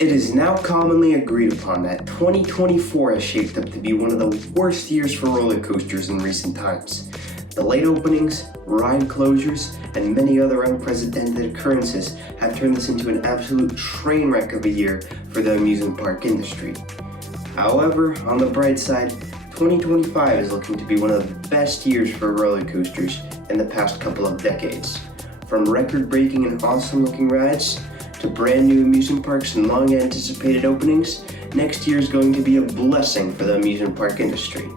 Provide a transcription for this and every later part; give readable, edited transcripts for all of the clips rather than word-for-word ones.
It is now commonly agreed upon that 2024 has shaped up to be one of the worst years for roller coasters in recent times. The late openings, ride closures, and many other unprecedented occurrences have turned this into an absolute train wreck of a year for the amusement park industry. However, on the bright side, 2025 is looking to be one of the best years for roller coasters in the past couple of decades. From record-breaking and awesome-looking rides, to brand new amusement parks and long anticipated openings, next year is going to be a blessing for the amusement park industry.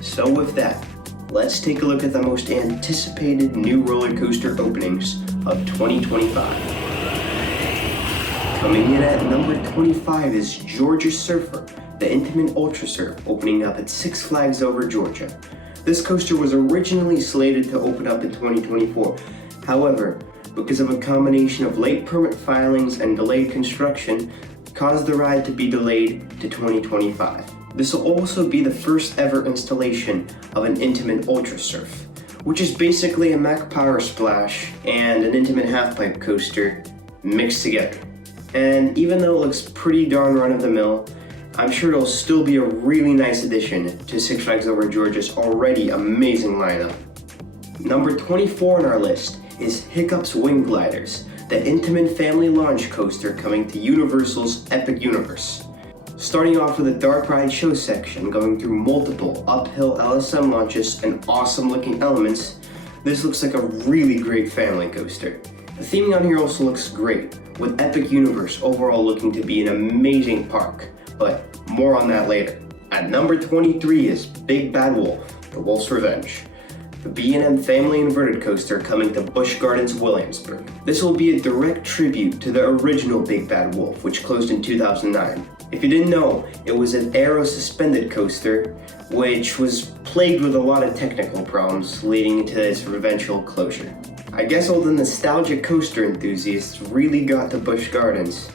So with that, let's take a look at the most anticipated new roller coaster openings of 2025. Coming in at number 25 is Georgia Surfer, the Intamin Ultra Surf, opening up at Six Flags Over Georgia. This coaster was originally slated to open up in 2024. However, because of a combination of late permit filings and delayed construction, caused the ride to be delayed to 2025. This will also be the first ever installation of an Intamin Ultra Surf, which is basically a Mack Power Splash and an Intamin half-pipe coaster mixed together. And even though it looks pretty darn run-of-the-mill, I'm sure it'll still be a really nice addition to Six Flags Over Georgia's already amazing lineup. Number 24 on our list is Hiccup's Wing Gliders, the Intamin family launch coaster coming to Universal's Epic Universe. Starting off with a dark ride show section going through multiple uphill LSM launches and awesome looking elements, this looks like a really great family coaster. The theming on here also looks great, with Epic Universe overall looking to be an amazing park, but more on that later. At number 23 is Big Bad Wolf, the Wolf's Revenge, the B&M family inverted coaster coming to Busch Gardens Williamsburg. This will be a direct tribute to the original Big Bad Wolf, which closed in 2009. If you didn't know, it was an aero suspended coaster, which was plagued with a lot of technical problems, leading to its eventual closure. I guess all the nostalgic coaster enthusiasts really got to Busch Gardens,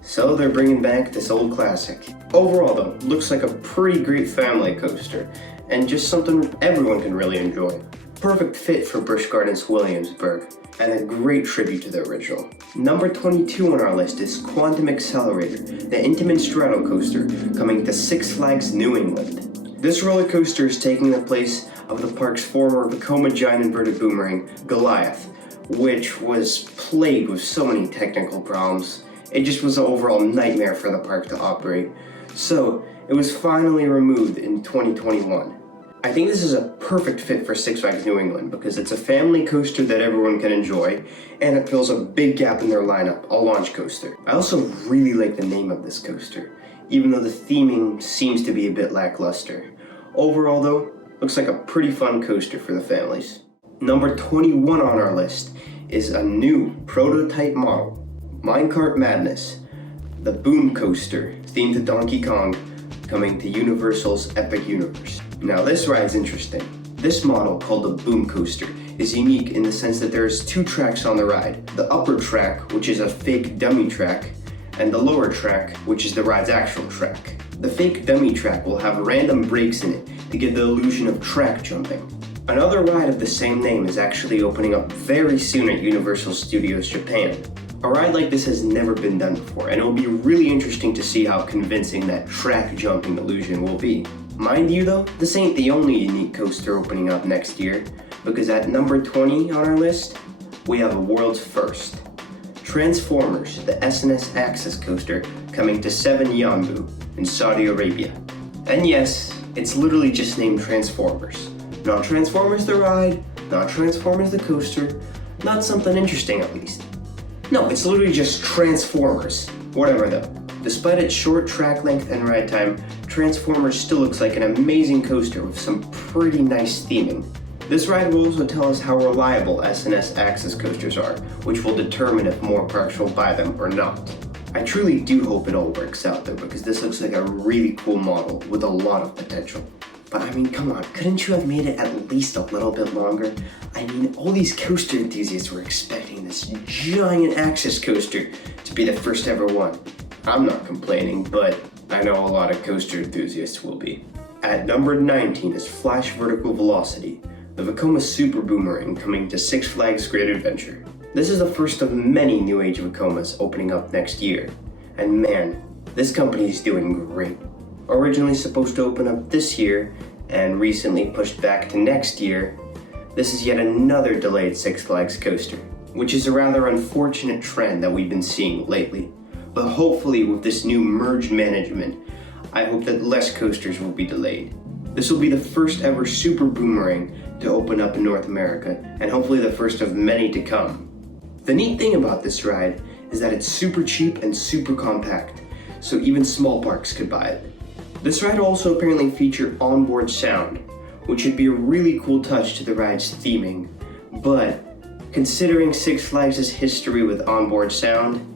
so they're bringing back this old classic. Overall though, looks like a pretty great family coaster, and just something everyone can really enjoy. Perfect fit for Busch Gardens Williamsburg, and a great tribute to the original. Number 22 on our list is Quantum Accelerator, the Intamin straddle coaster coming to Six Flags New England. This roller coaster is taking the place of the park's former Vekoma giant inverted boomerang, Goliath, which was plagued with so many technical problems. It just was an overall nightmare for the park to operate. So, it was finally removed in 2021. I think this is a perfect fit for Six Flags New England because it's a family coaster that everyone can enjoy, and it fills a big gap in their lineup, a launch coaster. I also really like the name of this coaster, even though the theming seems to be a bit lackluster. Overall though, looks like a pretty fun coaster for the families. Number 21 on our list is a new prototype model, Minecart Madness, the Boom Coaster themed to Donkey Kong, coming to Universal's Epic Universe. Now this ride's interesting. This model, called the Boom Coaster, is unique in the sense that there's two tracks on the ride. The upper track, which is a fake dummy track, and the lower track, which is the ride's actual track. The fake dummy track will have random breaks in it to give the illusion of track jumping. Another ride of the same name is actually opening up very soon at Universal Studios Japan. A ride like this has never been done before, and it will be really interesting to see how convincing that track jumping illusion will be. Mind you though, this ain't the only unique coaster opening up next year, because at number 20 on our list, we have a world's first. Transformers, the SNS Axis coaster, coming to Seven Yanbu in Saudi Arabia. And yes, it's literally just named Transformers. Not Transformers the ride, not Transformers the coaster, not something interesting at least. No, it's literally just Transformers. Whatever though. Despite its short track length and ride time, Transformers still looks like an amazing coaster with some pretty nice theming. This ride will also tell us how reliable SNS Axis coasters are, which will determine if more parks will buy them or not. I truly do hope it all works out though, because this looks like a really cool model with a lot of potential. But I mean, come on, couldn't you have made it at least a little bit longer? I mean, all these coaster enthusiasts were expecting this giant Axis coaster to be the first ever one. I'm not complaining, but I know a lot of coaster enthusiasts will be. At number 19 is Flash Vertical Velocity, the Vekoma Super Boomerang coming to Six Flags Great Adventure. This is the first of many New Age Vekomas opening up next year, and man, this company is doing great. Originally supposed to open up this year, and recently pushed back to next year, this is yet another delayed Six Flags coaster, which is a rather unfortunate trend that we've been seeing lately. But hopefully with this new merged management, I hope that less coasters will be delayed. This will be the first ever Super Boomerang to open up in North America, and hopefully the first of many to come. The neat thing about this ride is that it's super cheap and super compact, so even small parks could buy it. This ride will also apparently feature onboard sound, which should be a really cool touch to the ride's theming, but considering Six Flags' history with onboard sound,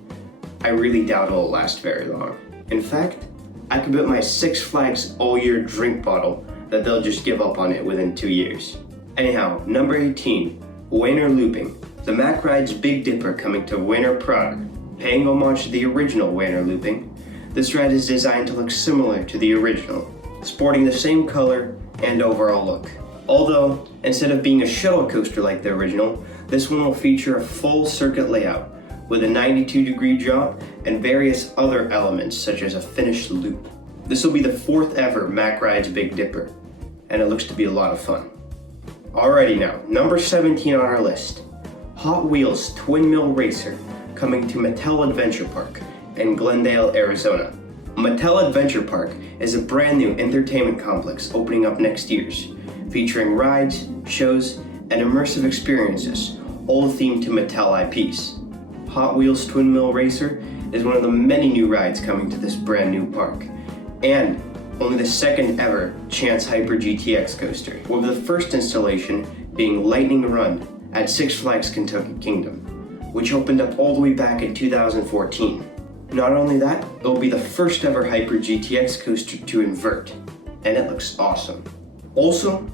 I really doubt it'll last very long. In fact, I could bet my Six Flags all-year drink bottle that they'll just give up on it within 2 years. Anyhow, number 18, Wiener Looping, the Mack Ride's Big Dipper coming to Wiener Prague. Paying homage to the original Wiener Looping, this ride is designed to look similar to the original, sporting the same color and overall look. Although, instead of being a shuttle coaster like the original, this one will feature a full circuit layout with a 92-degree jump and various other elements such as a finished loop. This will be the 4th ever Mack Ride's Big Dipper, and it looks to be a lot of fun. Alrighty now, number 17 on our list, Hot Wheels Twin Mill Racer coming to Mattel Adventure Park in Glendale, Arizona. Mattel Adventure Park is a brand new entertainment complex opening up next year, featuring rides, shows, and immersive experiences, all themed to Mattel IPs. Hot Wheels Twin Mill Racer is one of the many new rides coming to this brand new park, and only the 2nd ever Chance Hyper GTX coaster, with the first installation being Lightning Run at Six Flags Kentucky Kingdom, which opened up all the way back in 2014. Not only that, it will be the first ever Hyper GTX coaster to invert, and it looks awesome. Also,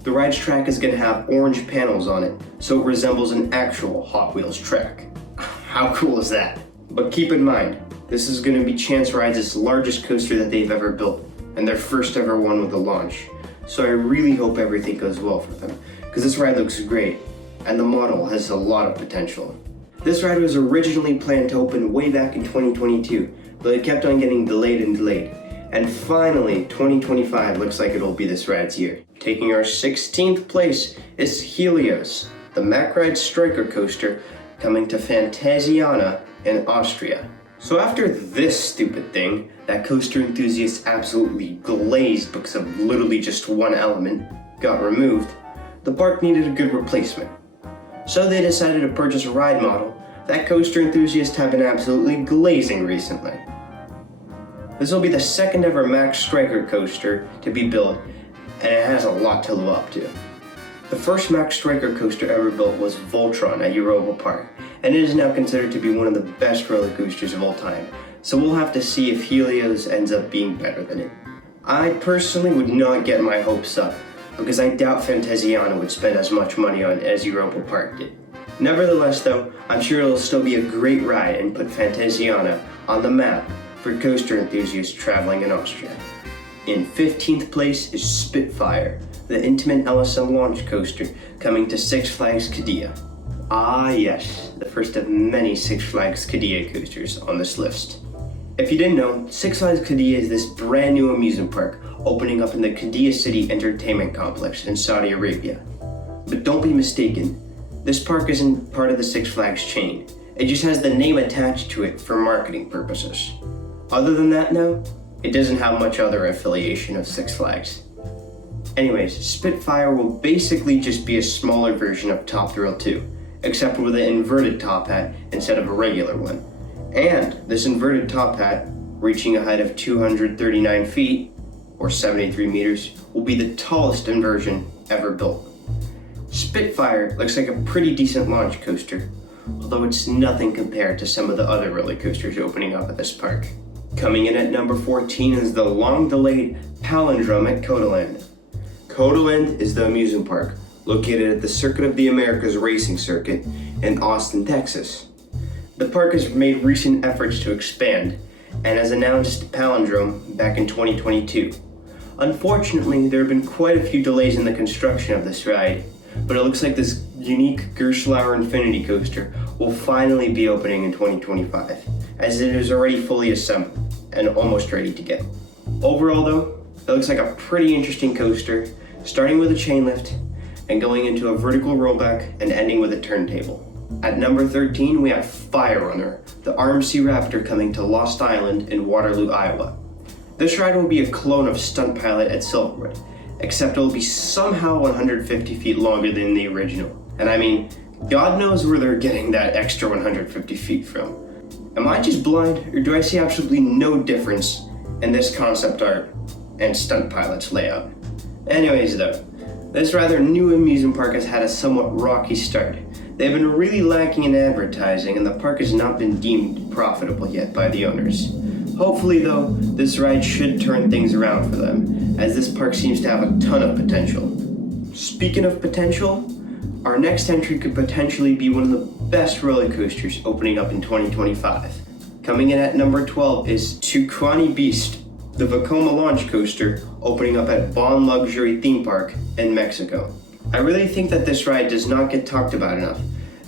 the ride's track is going to have orange panels on it, so it resembles an actual Hot Wheels track. How cool is that? But keep in mind, this is going to be Chance Rides' largest coaster that they've ever built, and their first ever one with a launch. So I really hope everything goes well for them, because this ride looks great, and the model has a lot of potential. This ride was originally planned to open way back in 2022, but it kept on getting delayed and delayed. And finally, 2025 looks like it'll be this ride's year. Taking our 16th place is Helios, the Mack Ride Striker coaster coming to Phantasiana in Austria. So after this stupid thing that coaster enthusiasts absolutely glazed because of literally just one element got removed, the park needed a good replacement. So they decided to purchase a ride model that coaster enthusiasts have been absolutely glazing recently. This will be the 2nd ever Mack Striker coaster to be built, and it has a lot to live up to. The first Mack Striker coaster ever built was Voltron at Europa Park, and it is now considered to be one of the best roller coasters of all time, so we'll have to see if Helios ends up being better than it. I personally would not get my hopes up, because I doubt Phantasiana would spend as much money on it as Europa Park did. Nevertheless though, I'm sure it'll still be a great ride and put Phantasiana on the map for coaster enthusiasts traveling in Austria. In 15th place is Spitfire, the Intamin LSM launch coaster coming to Six Flags Qiddiya. Ah yes, the first of many Six Flags Qiddiya coasters on this list. If you didn't know, Six Flags Qiddiya is this brand new amusement park opening up in the Qiddiya City Entertainment Complex in Saudi Arabia. But don't be mistaken, this park isn't part of the Six Flags chain. It just has the name attached to it for marketing purposes. Other than that now, it doesn't have much other affiliation of Six Flags. Anyways, Spitfire will basically just be a smaller version of Top Thrill 2, except with an inverted top hat instead of a regular one. And this inverted top hat, reaching a height of 239 feet, or 73 meters, will be the tallest inversion ever built. Spitfire looks like a pretty decent launch coaster, although it's nothing compared to some of the other roller coasters opening up at this park. Coming in at number 14 is the long-delayed Palindrome at Codaland. Codaland is the amusement park located at the Circuit of the Americas racing circuit in Austin, Texas. The park has made recent efforts to expand and has announced Palindrome back in 2022. Unfortunately, there have been quite a few delays in the construction of this ride, but it looks like this unique Gerstlauer Infinity coaster will finally be opening in 2025. as it is already fully assembled and almost ready to go. Overall though, it looks like a pretty interesting coaster, starting with a chain lift and going into a vertical rollback and ending with a turntable. At number 13, we have Fire Runner, the RMC Raptor coming to Lost Island in Waterloo, Iowa. This ride will be a clone of Stunt Pilot at Silverwood, except it will be somehow 150 feet longer than the original. And I mean, God knows where they're getting that extra 150 feet from. Am I just blind, or do I see absolutely no difference in this concept art and Stunt Pilot's layout? Anyways though, this rather new amusement park has had a somewhat rocky start. They've been really lacking in advertising, and the park has not been deemed profitable yet by the owners. Hopefully though, this ride should turn things around for them, as this park seems to have a ton of potential. Speaking of potential, our next entry could potentially be one of the best roller coasters opening up in 2025. Coming in at number 12 is Tecuani Beast, the Vekoma launch coaster opening up at Bon Luxury Theme Park in Mexico. I really think that this ride does not get talked about enough,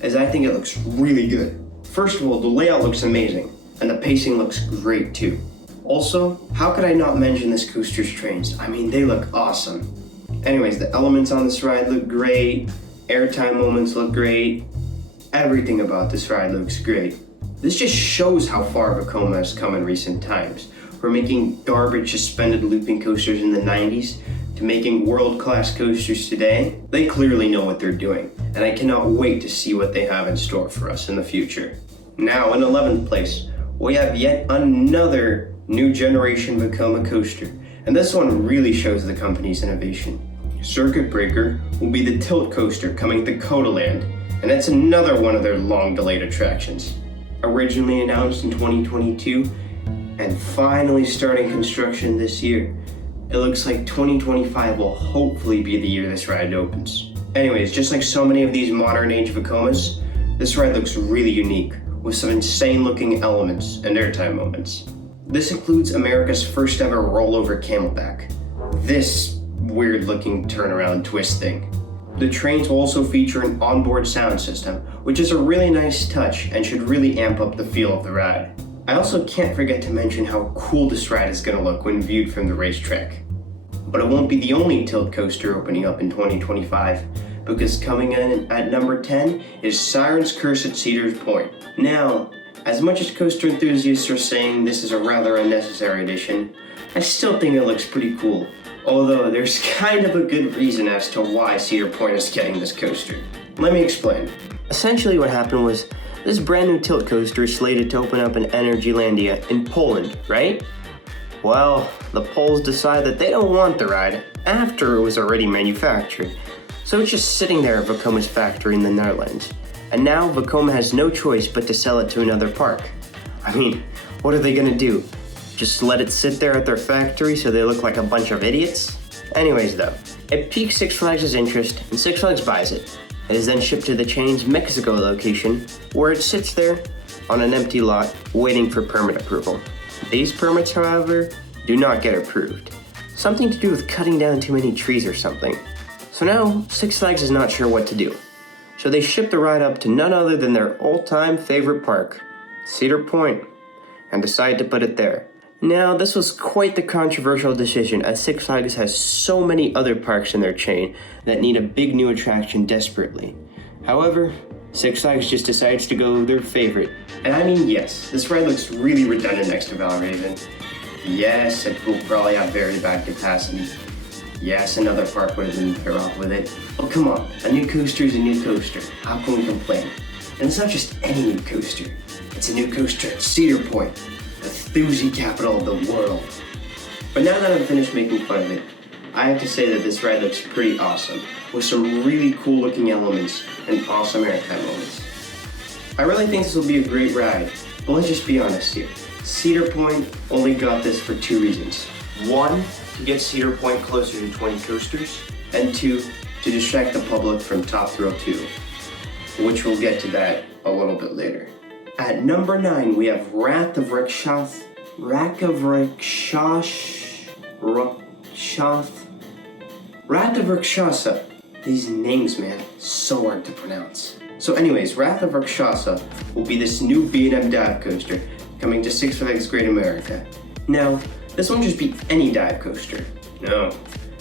as I think it looks really good. First of all, the layout looks amazing, and the pacing looks great too. Also, how could I not mention this coaster's trains? I mean, they look awesome. Anyways, the elements on this ride look great, airtime moments look great, everything about this ride looks great. This just shows how far Vekoma has come in recent times. From making garbage suspended looping coasters in the 90s to making world-class coasters today. They clearly know what they're doing, and I cannot wait to see what they have in store for us in the future. Now, in 11th place, we have yet another new generation Vekoma coaster, and this one really shows the company's innovation. Circuit Breaker will be the tilt coaster coming to Codaland, and it's another one of their long-delayed attractions. Originally announced in 2022, and finally starting construction this year, it looks like 2025 will hopefully be the year this ride opens. Anyways, just like so many of these modern age Vekomas, this ride looks really unique, with some insane looking elements and airtime moments. This includes America's first ever rollover camelback, this weird looking turnaround twist thing. The trains will also feature an onboard sound system, which is a really nice touch and should really amp up the feel of the ride. I also can't forget to mention how cool this ride is going to look when viewed from the racetrack. But it won't be the only tilt coaster opening up in 2025, because coming in at number 10 is Siren's Curse at Cedars Point. Now, as much as coaster enthusiasts are saying this is a rather unnecessary addition, I still think it looks pretty cool, although there's kind of a good reason as to why Cedar Point is getting this coaster. Let me explain. Essentially what happened was, this brand new tilt coaster is slated to open up in Energylandia in Poland, right? Well, the Poles decide that they don't want the ride after it was already manufactured, so it's just sitting there at Vekoma's factory in the Netherlands. And now Vekoma has no choice but to sell it to another park. I mean, what are they gonna do? Just let it sit there at their factory so they look like a bunch of idiots? Anyways though, it piques Six Flags' interest and Six Flags buys it. It is then shipped to the chain's Mexico location, where it sits there on an empty lot waiting for permit approval. These permits, however, do not get approved. Something to do with cutting down too many trees or something. So now, Six Flags is not sure what to do. So they ship the ride up to none other than their all-time favorite park, Cedar Point, and decide to put it there. Now, this was quite the controversial decision, as Six Flags has so many other parks in their chain that need a big new attraction desperately. However, Six Flags just decides to go with their favorite. And I mean, yes, this ride looks really redundant next to Valraven. Yes, it will probably have very bad capacity. Yes, another park would have been better off with it. But come on, a new coaster is a new coaster. How can we complain? And it's not just any new coaster. It's a new coaster at Cedar Point, the Thuzy capital of the world. But now that I'm finished making fun of it, I have to say that this ride looks pretty awesome, with some really cool looking elements and awesome airtime moments. I really think this will be a great ride, but let's just be honest here. Cedar Point only got this for two reasons. One, to get Cedar Point closer to 20 coasters, and two, to distract the public from Top Thrill 2, which we'll get to that a little bit later. At number 9, we have Wrath of Rakshasa. These names, man, so hard to pronounce. So anyways, Wrath of Rakshasa will be this new B&M dive coaster coming to Six Flags Great America. Now, this won't just be any dive coaster. No,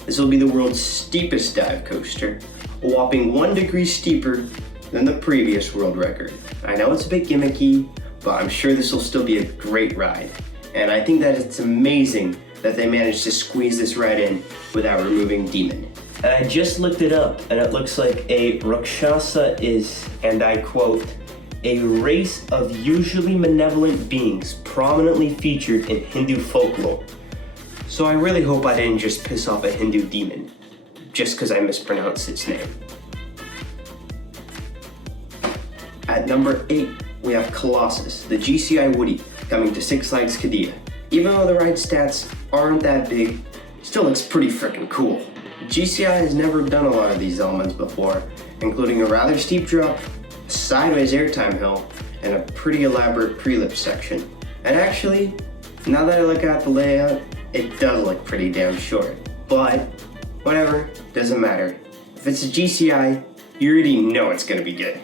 this will be the world's steepest dive coaster, a whopping 1 degree steeper than the previous world record. I know it's a bit gimmicky, but I'm sure this will still be a great ride. And I think that it's amazing that they managed to squeeze this ride in without removing Demon. And I just looked it up, and it looks like a Rakshasa is, and I quote, a race of usually malevolent beings prominently featured in Hindu folklore. So I really hope I didn't just piss off a Hindu demon, just because I mispronounced its name. At number 8, we have Colossus, the GCI Woody, coming to Six Flags Qiddiya. Even though the ride stats aren't that big, it still looks pretty freaking cool. GCI has never done a lot of these elements before, including a rather steep drop, a sideways airtime hill, and a pretty elaborate pre-lip section. And actually, now that I look at the layout, it does look pretty damn short. But, whatever, doesn't matter. If it's a GCI, you already know it's gonna be good.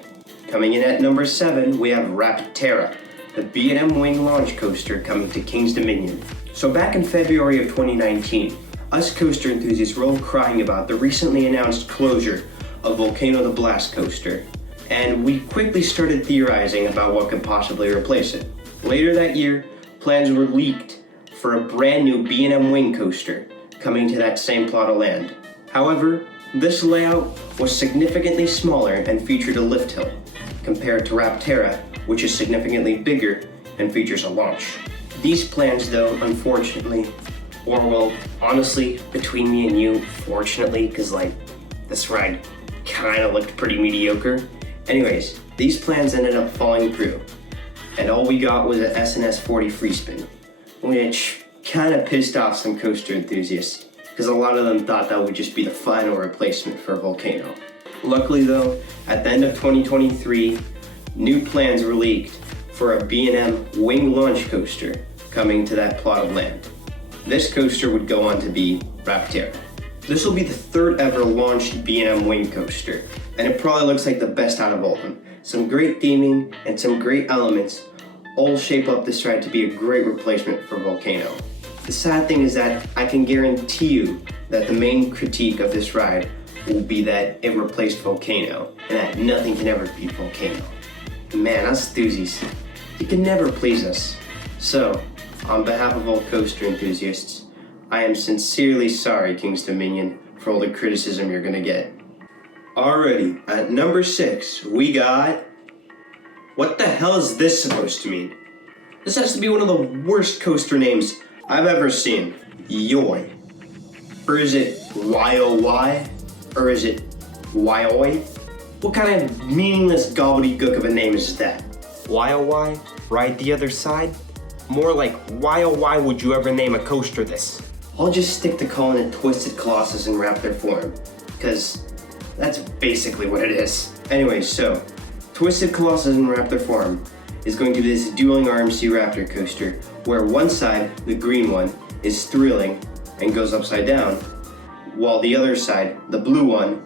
Coming in at number 7, we have Rapterra, the B&M Wing launch coaster coming to King's Dominion. So back in February of 2019, us coaster enthusiasts were all crying about the recently announced closure of Volcano the Blast coaster, and we quickly started theorizing about what could possibly replace it. Later that year, plans were leaked for a brand new B&M Wing coaster coming to that same plot of land. However, this layout was significantly smaller and featured a lift hill, compared to Rapterra, which is significantly bigger and features a launch. These plans though, unfortunately, or well, honestly, between me and you, fortunately, because this ride kinda looked pretty mediocre. Anyways, these plans ended up falling through, and all we got was an SNS 40 free spin, which kinda pissed off some coaster enthusiasts, because a lot of them thought that would just be the final replacement for Volcano. Luckily though, at the end of 2023, new plans were leaked for a B&M Wing launch coaster coming to that plot of land. This coaster would go on to be Rapterra. This will be the 3rd ever launched B&M Wing coaster, and it probably looks like the best out of all of them. Some great theming and some great elements all shape up this ride to be a great replacement for Volcano. The sad thing is that I can guarantee you that the main critique of this ride will be that it replaced Volcano, and that nothing can ever beat Volcano. Man, us enthusiasts, you can never please us. So, on behalf of all coaster enthusiasts, I am sincerely sorry, King's Dominion, for all the criticism you're gonna get. Alrighty, at number 6, we got... What the hell is this supposed to mean? This has to be one of the worst coaster names I've ever seen. Y.O.Y. Or is it Y.O.Y? Or is it Y.O.Y? What kind of meaningless gobbledygook of a name is that? Y.O.Y? Ride the other side? More like, why would you ever name a coaster this? I'll just stick to calling it Twisted Colossus in Raptor form, because that's basically what it is. Anyway, so, Twisted Colossus in Raptor form is going to be this dueling RMC Raptor coaster, where one side, the green one, is thrilling and goes upside down, while the other side, the blue one,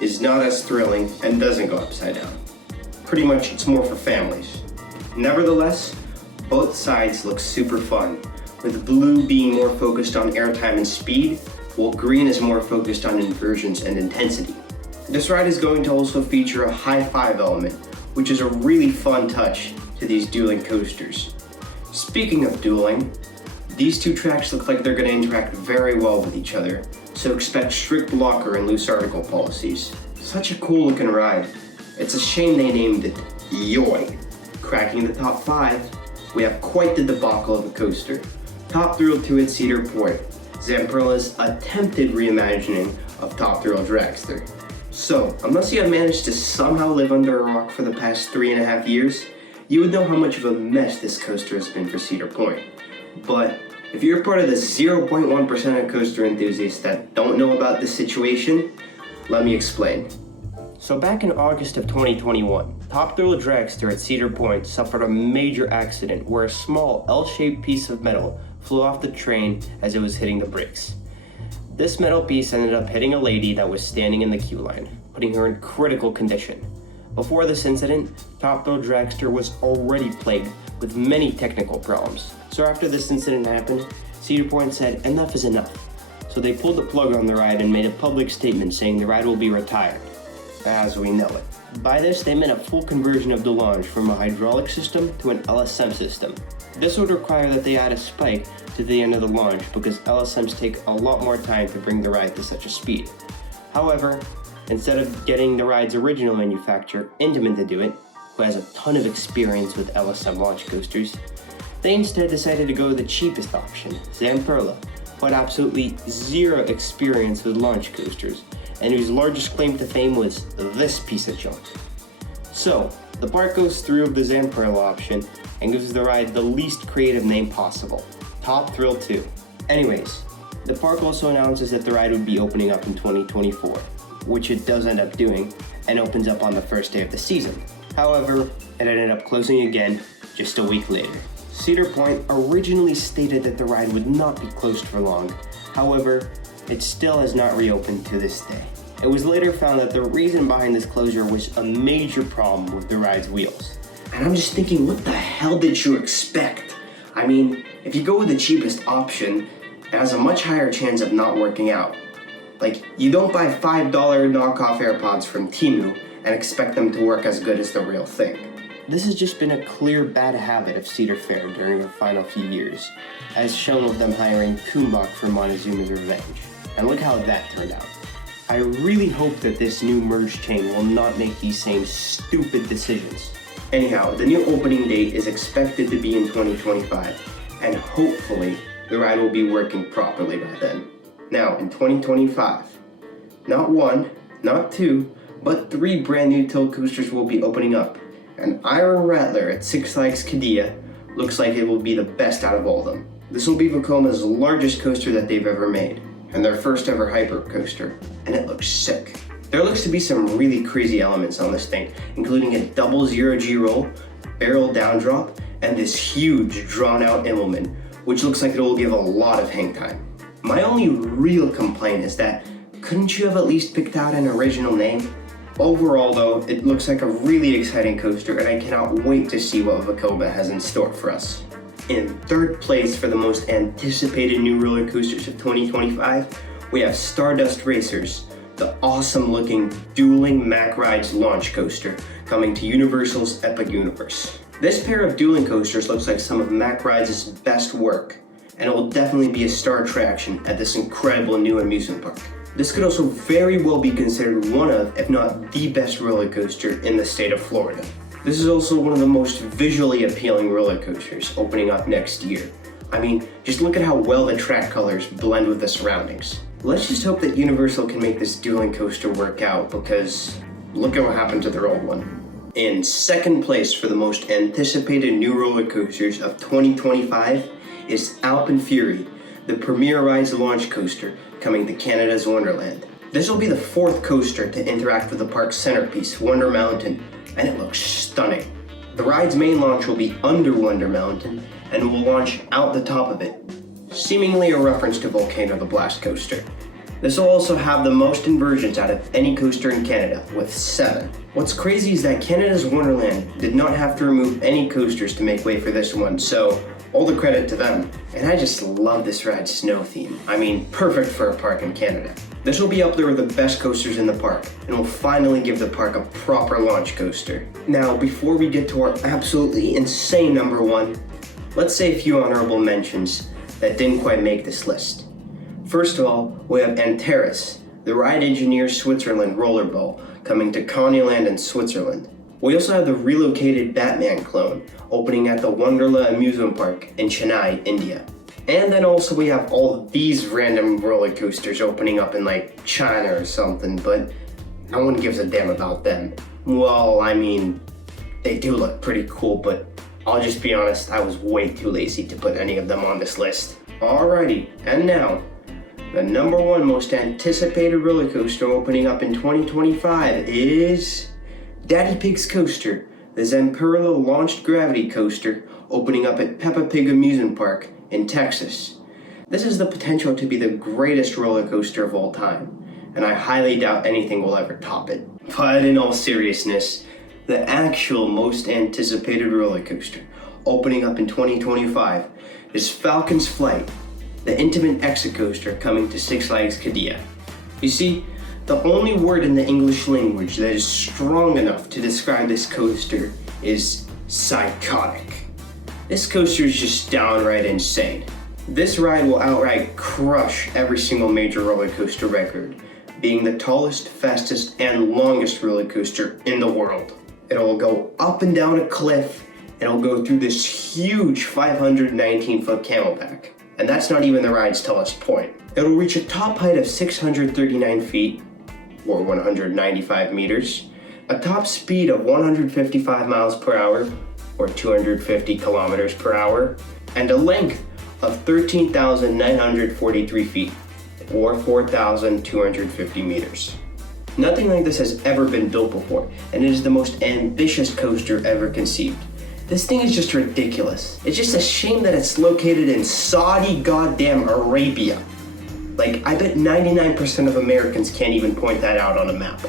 is not as thrilling and doesn't go upside down. Pretty much, it's more for families. Nevertheless, both sides look super fun, with blue being more focused on airtime and speed, while green is more focused on inversions and intensity. This ride is going to also feature a high five element, which is a really fun touch to these dueling coasters. Speaking of dueling, these two tracks look like they're going to interact very well with each other, so expect strict blocker and loose article policies. Such a cool looking ride. It's a shame they named it Y.O.Y. Cracking the top 5, we have quite the debacle of a coaster. Top Thrill 2 at Cedar Point, Zamperella's attempted reimagining of Top Thrill Dragster. So, unless you have managed to somehow live under a rock for the past 3.5 years, you would know how much of a mess this coaster has been for Cedar Point. But if you're part of the 0.1% of coaster enthusiasts that don't know about this situation, let me explain. So back in August of 2021, Top Thrill Dragster at Cedar Point suffered a major accident where a small L-shaped piece of metal flew off the train as it was hitting the brakes. This metal piece ended up hitting a lady that was standing in the queue line, putting her in critical condition. Before this incident, Top Thrill Dragster was already plagued with many technical problems. So after this incident happened, Cedar Point said enough is enough. So they pulled the plug on the ride and made a public statement saying the ride will be retired, as we know it. By this, they meant a full conversion of the launch from a hydraulic system to an LSM system. This would require that they add a spike to the end of the launch because LSMs take a lot more time to bring the ride to such a speed. However, instead of getting the ride's original manufacturer, Intamin, to do it, who has a ton of experience with LSM launch coasters, they instead decided to go with the cheapest option, Zamperla, who had absolutely zero experience with launch coasters, and whose largest claim to fame was this piece of junk. So, the park goes through with the Zamperla option and gives the ride the least creative name possible, Top Thrill 2. Anyways, the park also announces that the ride would be opening up in 2024, which it does end up doing, and opens up on the first day of the season. However, it ended up closing again just a week later. Cedar Point originally stated that the ride would not be closed for long. However, it still has not reopened to this day. It was later found that the reason behind this closure was a major problem with the ride's wheels. And I'm just thinking, what the hell did you expect? I mean, if you go with the cheapest option, it has a much higher chance of not working out. Like, you don't buy $5 knockoff AirPods from Temu and expect them to work as good as the real thing. This has just been a clear bad habit of Cedar Fair during the final few years, as shown with them hiring Kumbach for Montezuma's Revenge. And look how that turned out. I really hope that this new merged chain will not make these same stupid decisions. Anyhow, the new opening date is expected to be in 2025, and hopefully the ride will be working properly by then. Now, in 2025, not one, not two, but 3 brand new tilt coasters will be opening up. An Iron Rattler at Six Flags Qiddiya looks like it will be the best out of all of them. This will be Vekoma's largest coaster that they've ever made, and their first ever hyper coaster, and it looks sick. There looks to be some really crazy elements on this thing, including a double zero-G roll, barrel down drop, and this huge drawn-out Immelman, which looks like it will give a lot of hang time. My only real complaint is that, couldn't you have at least picked out an original name? Overall though, it looks like a really exciting coaster, and I cannot wait to see what Vekoma has in store for us. In third place for the most anticipated new roller coasters of 2025, we have Stardust Racers, the awesome looking dueling Mack Rides launch coaster coming to Universal's Epic Universe. This pair of dueling coasters looks like some of Mack Rides' best work, and it will definitely be a star attraction at this incredible new amusement park. This could also very well be considered one of, if not the best roller coaster in the state of Florida. This is also one of the most visually appealing roller coasters opening up next year. I mean, just look at how well the track colors blend with the surroundings. Let's just hope that Universal can make this dueling coaster work out, because look at what happened to their old one. In second place for the most anticipated new roller coasters of 2025 is AlpenFury, the Premier Rides launch coaster coming to Canada's Wonderland. This will be the 4th coaster to interact with the park's centerpiece, Wonder Mountain, and it looks stunning. The ride's main launch will be under Wonder Mountain and will launch out the top of it, seemingly a reference to Volcano the Blast coaster. This will also have the most inversions out of any coaster in Canada, with 7. What's crazy is that Canada's Wonderland did not have to remove any coasters to make way for this one, so all the credit to them. And I just love this ride's snow theme. I mean, perfect for a park in Canada. This will be up there with the best coasters in the park, and will finally give the park a proper launch coaster. Now, before we get to our absolutely insane number 1, let's say a few honorable mentions that didn't quite make this list. First of all, we have Antares, the Ride Engineer Switzerland rollerball, coming to Coneyland in Switzerland. We also have the relocated Batman clone, opening at the Wonderla amusement park in Chennai, India. And then also we have all these random roller coasters opening up in like China or something, but no one gives a damn about them. Well, I mean, they do look pretty cool, but I'll just be honest, I was way too lazy to put any of them on this list. Alrighty, and now, the number 1 most anticipated roller coaster opening up in 2025 is Daddy Pig's Coaster, the Zamperla launched gravity coaster opening up at Peppa Pig Amusement Park in Texas. This has the potential to be the greatest roller coaster of all time, and I highly doubt anything will ever top it. But in all seriousness, the actual most anticipated roller coaster opening up in 2025 is Falcons Flight, the intimate exit coaster coming to Six Flags Qiddiya. You see, the only word in the English language that is strong enough to describe this coaster is psychotic. This coaster is just downright insane. This ride will outright crush every single major roller coaster record, being the tallest, fastest, and longest roller coaster in the world. It'll go up and down a cliff, and it'll go through this huge 519-foot camelback. And that's not even the ride's tallest point. It'll reach a top height of 639 feet, or 195 meters, a top speed of 155 miles per hour, or 250 kilometers per hour, and a length of 13,943 feet, or 4,250 meters. Nothing like this has ever been built before, and it is the most ambitious coaster ever conceived. This thing is just ridiculous. It's just a shame that it's located in Saudi goddamn Arabia. Like, I bet 99% of Americans can't even point that out on a map.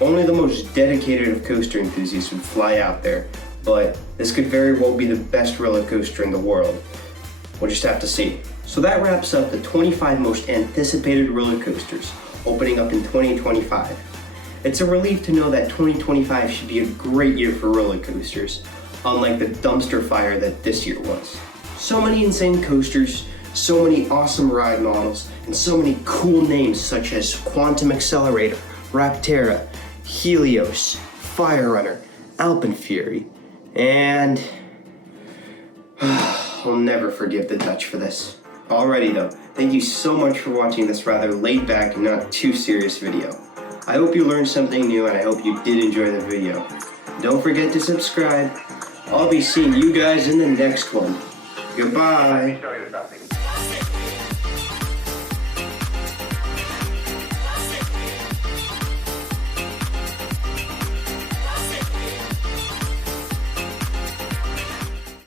Only the most dedicated of coaster enthusiasts would fly out there, but this could very well be the best roller coaster in the world. We'll just have to see. So that wraps up the 25 most anticipated roller coasters opening up in 2025. It's a relief to know that 2025 should be a great year for roller coasters, unlike the dumpster fire that this year was. So many insane coasters, so many awesome ride models, and so many cool names such as Quantum Accelerator, Rapterra, Helios, Fire Runner, AlpenFury, and I'll never forgive the Dutch for this. Alrighty though, thank you so much for watching this rather laid back and not too serious video. I hope you learned something new and I hope you did enjoy the video. Don't forget to subscribe. I'll be seeing you guys in the next one. Goodbye.